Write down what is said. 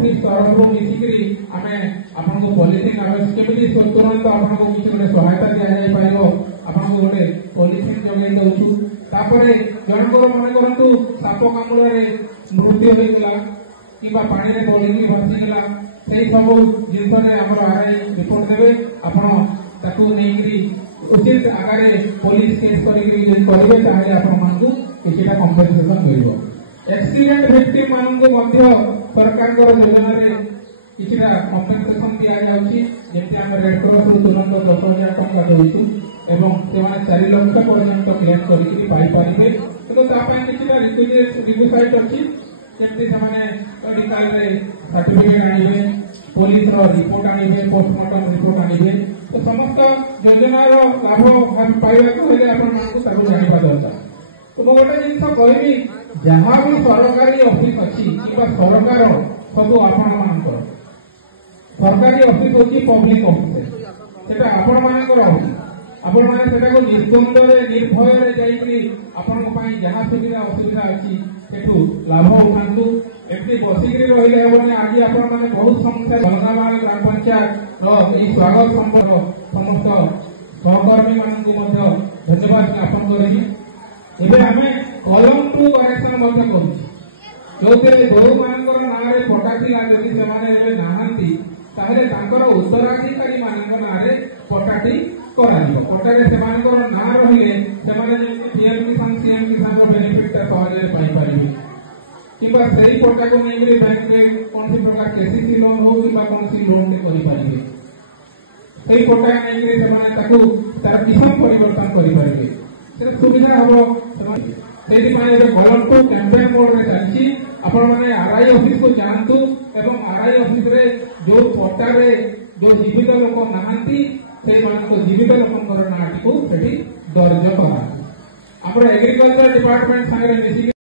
office तरफ मिसिकी आम आपको पॉलिथिन केमी तुरंत आपको किसी गोटे सहायता दि जापर आपको गोटे पॉलिथिन जगह दौचु जनकर मन करूँ साप कामुड़े मृत्यु होगा कि पानी में पड़ी भासीगला से सब जिन आरआई रिपोर्ट देवे आपको उचित आगे पुलिस केस करेंगे आपको किसी कंपेनसेशन मिल एक्सीडेंट विक्टिम मानक सरकार योजना किसी कंपेनसेशन दि जाऊँगी जमी रेड क्रॉस तुरंत 10,000 टंका दौचु एवं से 4 लाख पर्यटन क्लेम करें किसी रिक्विजिट अच्छी जमी से मेडिकल सर्टिफिकेट आने पुलिस रिपोर्ट आने पोस्टमार्टम रिपोर्ट आने तो समस्त योजनार लाभ पाइबा जानवा दरकार तो मैं गोटे जिन कहबी जहाँ भी सरकारी ऑफिस अच्छी कि सरकार सब आपण सरकारी ऑफिस होची पब्लिक ऑफिस सेटा आपण मानकर आपण माने सेटा को निर्द्वंद्व निर्भय जाई आपण पई जहाँ सुविधा असुविधा अच्छी सेठू लाभ उठातु एमती बसिक रही हेबनी आज आपण माने बहुत समस्या बलगामाल ग्राम पंचायत स्वागत संपर्क समस्त सहकर्मी मानक धन्यवाद ज्ञापन करेंगे एवं आम कलम 2 करेक्शन जो गौ मान ना पटा था जदि से ना उत्तराधिकारी मान ना पटाटी पटारे से ना रही पीएम किसान सीएम किसान बेनिफिट सहज पाइपर कि पटा को नहीं बैंक में कौन प्रकार केसीसी लोन हो कि कौन लोन करेंगे से पटा नहीं तार किसान परिवर्तन करेंगे सुविधा हम कलम 2 कैंपेन मोड में चलती आपण माने आरआई ऑफिस को जानतु एवं आरआई ऑफिस रे जो पट्टारे जो जीवित लोक नहांती से जीवित लोक नाटी को दर्ज करा एग्रीकल्चर डिपार्टमेंट सागर मिसिक